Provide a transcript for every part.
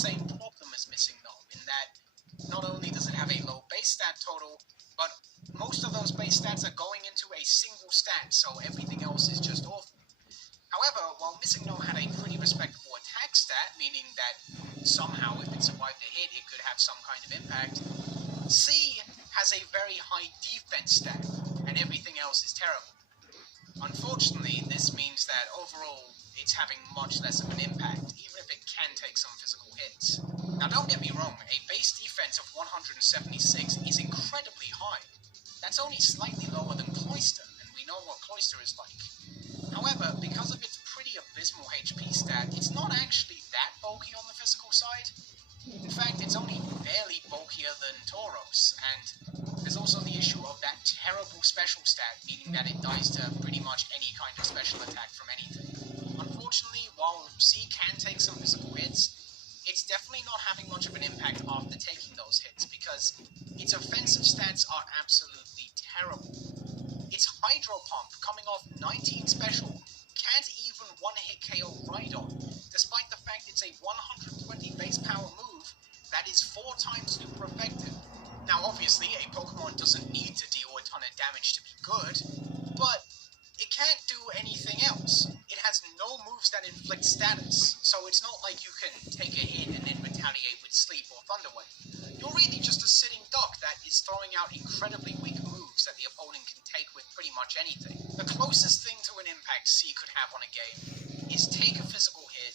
same problem as Missing Gnome, in that not only does it have a low base stat total, but most of those base stats are going into a single stat, so everything else is just awful. However, while Missing Gnome had a pretty respectable attack stat, meaning that somehow if it survived a hit it could have some kind of impact, C has a very high defense stat, and everything else is terrible. Unfortunately, this means that overall it's having much less of an impact, even if it can take some physical hits. Now don't get me wrong, a base defense of 176 is incredibly high. That's only slightly lower than Cloyster, and we know what Cloyster is like. However, because of its pretty abysmal HP stat, it's not actually that bulky on the physical side. In fact, it's only barely bulkier than Tauros, and there's also the issue of that terrible special stat, meaning that it dies to pretty much any kind of special attack from anything. Unfortunately, while C can take some physical hits, it's definitely not having much of an impact after taking those hits, because its offensive stats are absolutely terrible. Its Hydro Pump, coming off 19 special, can't even one-hit KO Rhydon, despite the fact it's a 120 base power move that is 4 times super effective. Now obviously, a Pokemon doesn't need to deal a ton of damage to be good, but it can't do anything else. It has no moves that inflict status, so it's not like you can take a hit and then retaliate with Sleep or Thunder Wave. You're really just a sitting duck that is throwing out incredibly weak moves that the opponent can take with pretty much anything. The closest thing to an impact C could have on a game is take a physical hit,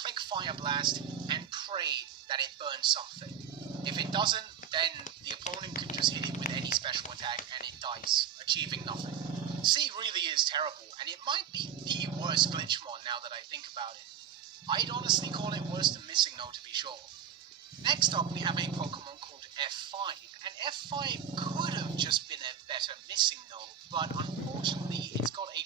click Fire Blast, and pray that it burns something. If it doesn't, then the opponent can just hit it with any special attack and it dies, achieving nothing. C really is terrible, and it might be the worst Glitchmon now that I think about it. I'd honestly call it worse than Missing Gnome to be sure. Next up we have a Pokemon called F5, and F5 could have just been a better Missing Gnome, but unfortunately it's got a